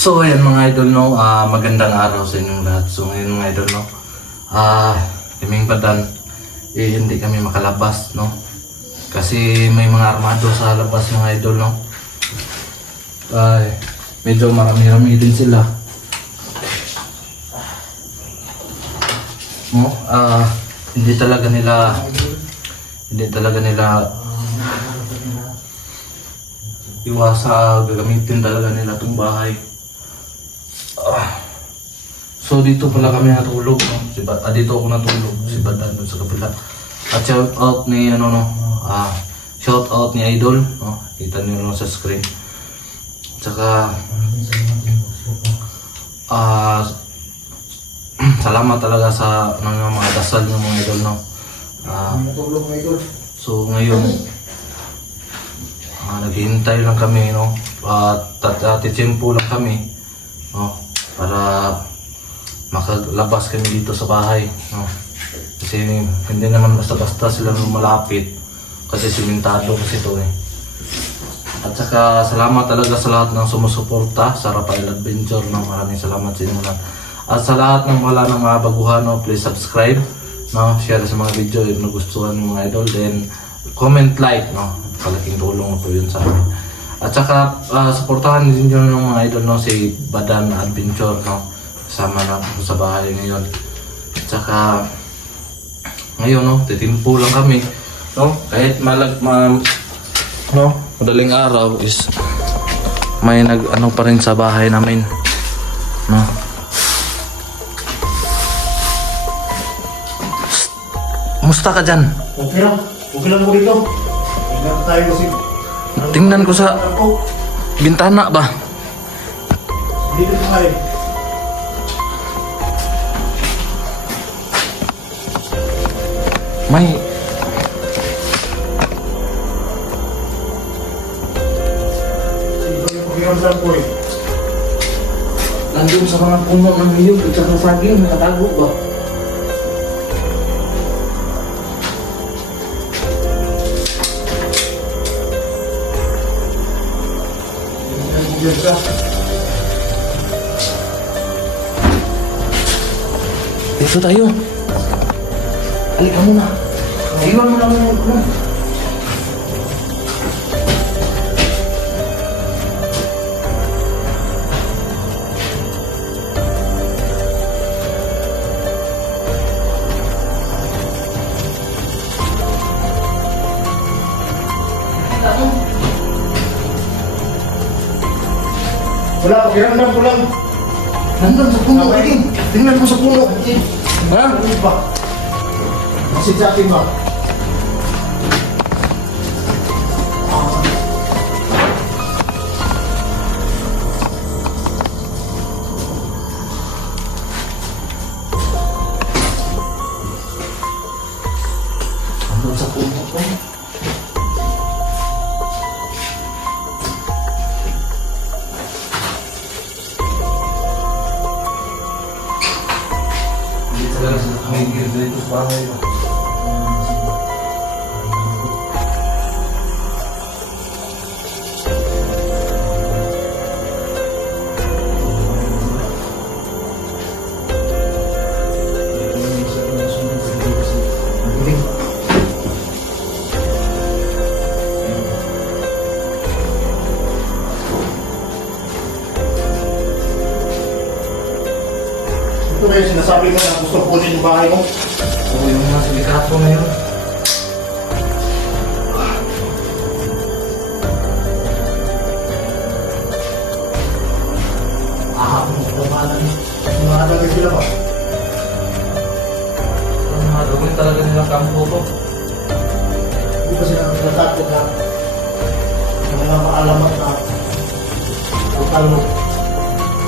So ayan mga idol no, magandang araw sa inyong lahat. So ngayon mga idol no, kaming badan, hindi kami makalabas no. Kasi may mga armado sa labas mga idol no. Medyo marami-rami din sila. No, hindi talaga nila iwasa, gagamitin talaga nila itong bahay. So dito pala kami natulog no? Dito ako natulog, si Badan doon sa kapila. At shout out ni shout out ni Idol no? Kita niyo no, sa screen. Tsaka salamat talaga sa mga dasal ng mga idol no. So ngayon naghihintay lang kami no, titsimpo lang kami no, para makalabas kami dito sa bahay no. Kasi hindi naman basta-basta sila malapit kasi simentado kasi ito eh. At saka salamat talaga sa lahat ng sumusuporta sa Rafael Adventure no. Maraming salamat sa inyo lahat. At sa lahat ng mga baguhan no, please subscribe no, share sa mga video if nagustuhan ng mga idol, then comment, like no, kalaking tulong po yun sa amin. At saka suportahan din nyo ng mga idol no, si Badan Adventure no, kasama na po sa bahay ngayon. At saka ngayon no, titimpo lang kami no, kahit no, madaling araw is may nag-ano pa rin sa bahay namin no. Musta ka dyan? Okay lang po dito. Tingnan tayo kasi. Tingnan ko sa bintana ba? Dito tayo. May Pakiramdam po eh. nandun sa mga puno ng niyog at saka saging, nakatago ba? Diyan ka. Dito tayo. Halika muna. Iwan mo lang muna. Wala, pakiramdam ko lang. Nandun sa puno, King. Tingnan mo sa puno. Ha? Ano ba? Masid sa atin ba? Nandun sa puno ko. May dito sa bahay ba? Ito na yung sinasabi ko na gusto kunin yung bahay mo. Oo, yung mga sindikato ngayon. Mahalaga sila ba? Ang mga gawin talaga nilang kampo to. Hindi ba sila natatakot na mga maalamat na totalo?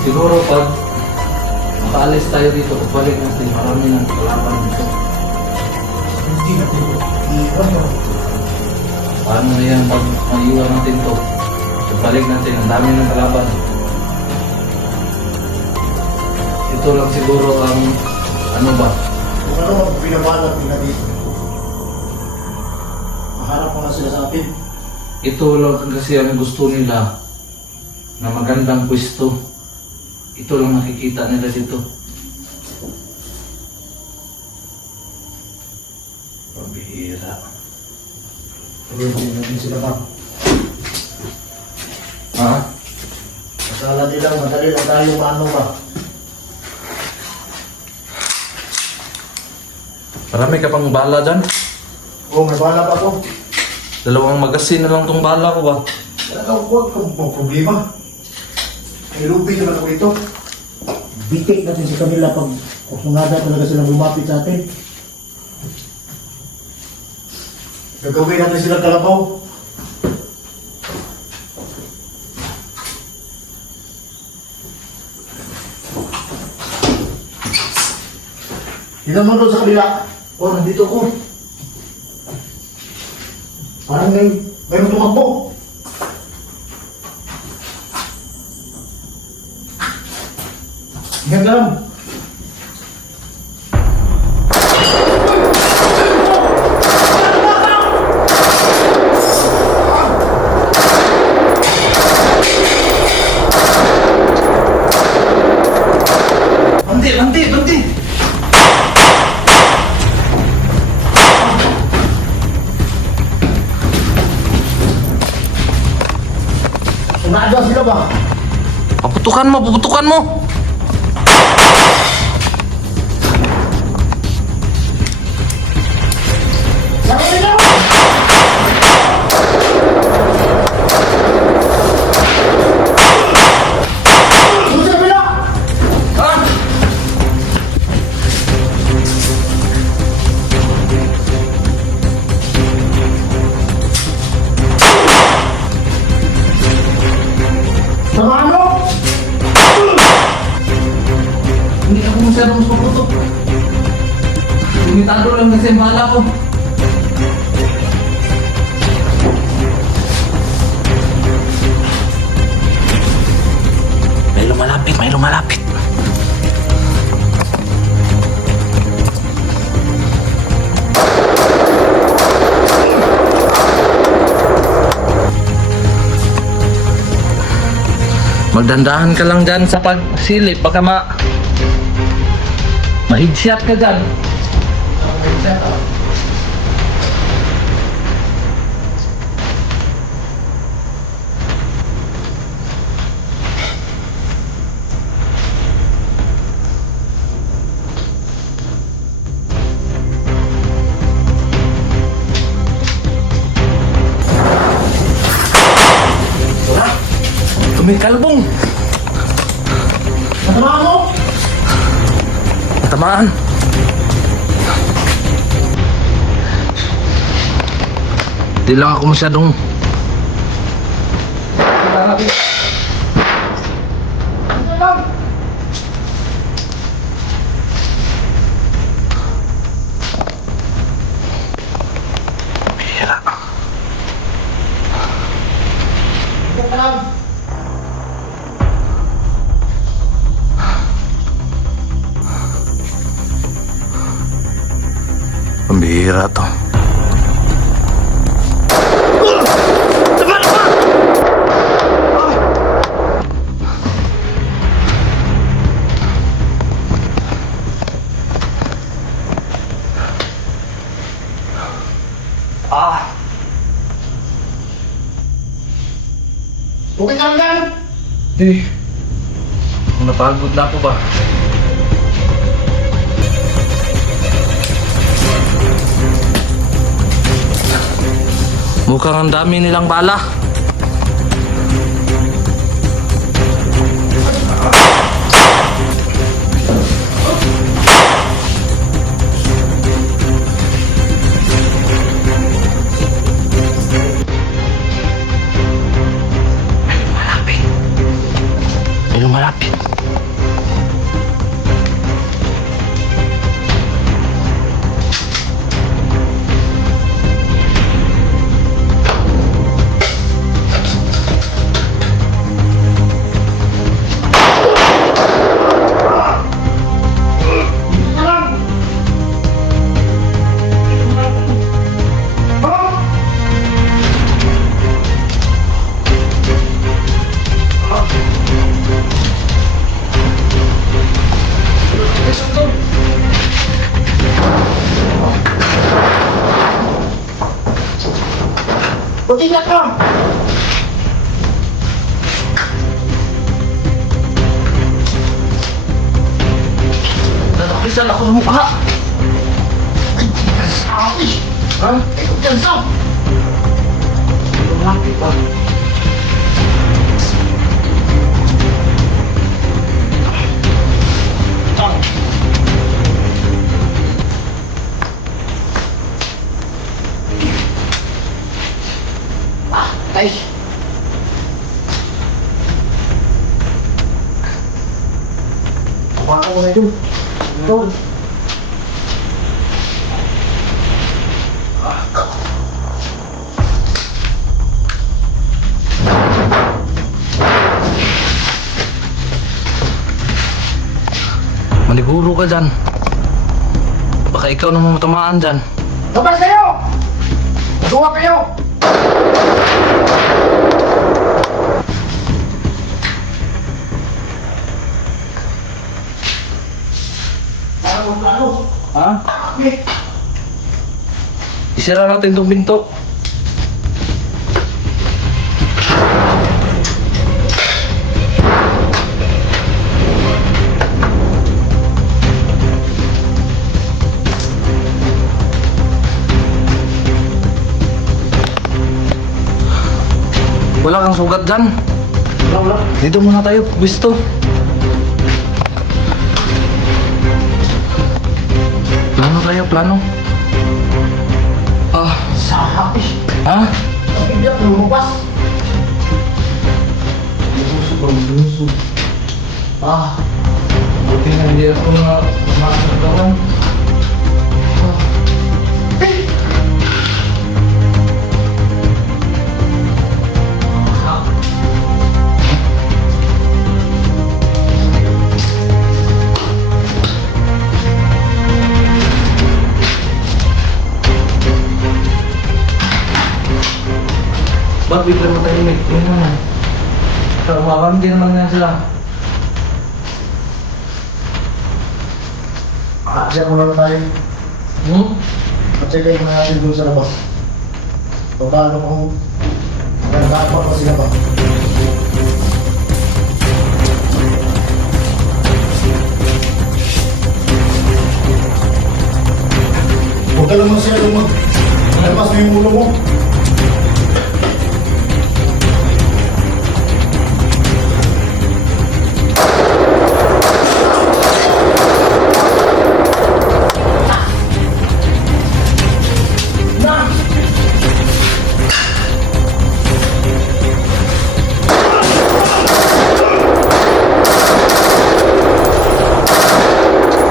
Siguro pag makaalis tayo dito, pagbalik natin, marami ng kalaban dito. Hindi natin iiwan mo. Paano na yan pag maiiwan natin to? Pagbalik natin, ang dami ng kalaban. Ito lang siguro ang ano ba? Kung ano ang binabalak nila dito. Maharap mo na sila sa atin. Ito lang kasi ang gusto nila na magandang pwesto ito lang nakikita nila dito. Pambihira. Hindi natin sila ba? Ha? Masala nila, madali na tayo maano ba? Marami ka pang bala dyan. Oo, may bala pa po. Dalawang magasin na lang tong bala ko ba? Talagang huwag kang problema. May lupi naman ako ito. Bitik natin sa kanila pag kusunada talaga silang lumapit sa atin. Gagawin natin silang kalabaw. Hindi naman doon sa kabila. Oh, nandito ko. Parang may tumakbo. Yan lang. Bandi, bandi, bandi! Sunada sila ba? Paputukan mo, paputukan mo! Sama nila! Doon sa kabila! Ha? Sama ano? Hindi ako masyadong paputok. Limitado lang kasi ang bala ko. May lumalapit, may lumalapit. Magdandahan ka lang dyan sa pagsilip, baka mahidshot ka dyan. Wala! Tumikalbong! Sama ano? Tamaan! Di lang ako masyadong... Ano lang? Bihira. Ito ka lang. Pambihira to. Okay ka lang? Di. Napagod na ako ba? Mukhang ang dami nilang bala. May lumalapit. Mag-ingat ka! Nanakisan ako sa mukha! Ay! Ha? Ikaw dyan, Sam! Lumapit pa. Ay! Kumain ko na yun. Ito. Maniguro ka dyan. Baka ikaw naman matamaan dyan. Labas kayo! Magawa kayo! Ano? Ha? Eh, Isira natin itong pinto. Wala kang sugat dyan. wala. Dito muna tayo, gusto. Plano tayo, plano. Ah, Sa eh. ha? Ang bigla, lumabas. Lumusog. Ah, buti na hindi ako makakagawan. Ba't bigla mo tayo may naman? Kawawan din naman nga sila. Check muna na tayo. Hmm? Check muna natin doon sa labas. O paano kung nagkakapar pa sila ba? Huwag ka lang masyadong labas mo yung ulo mo.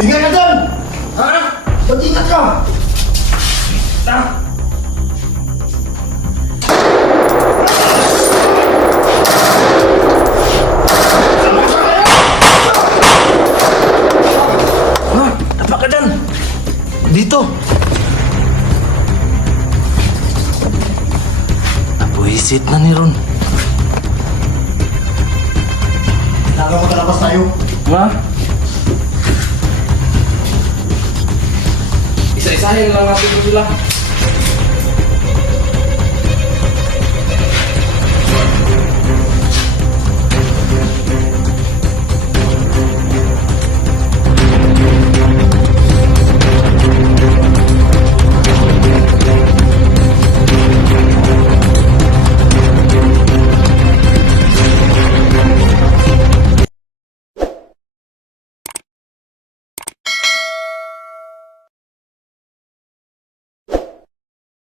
Tingnan ka dyan! Ha? Mag-ingat ka! Ha? Tapa ka dyan! Dito! Napuisit na ni Ron. Kailangan ko talabas tayo. Ha? Isa-isahin lang natin ko sila.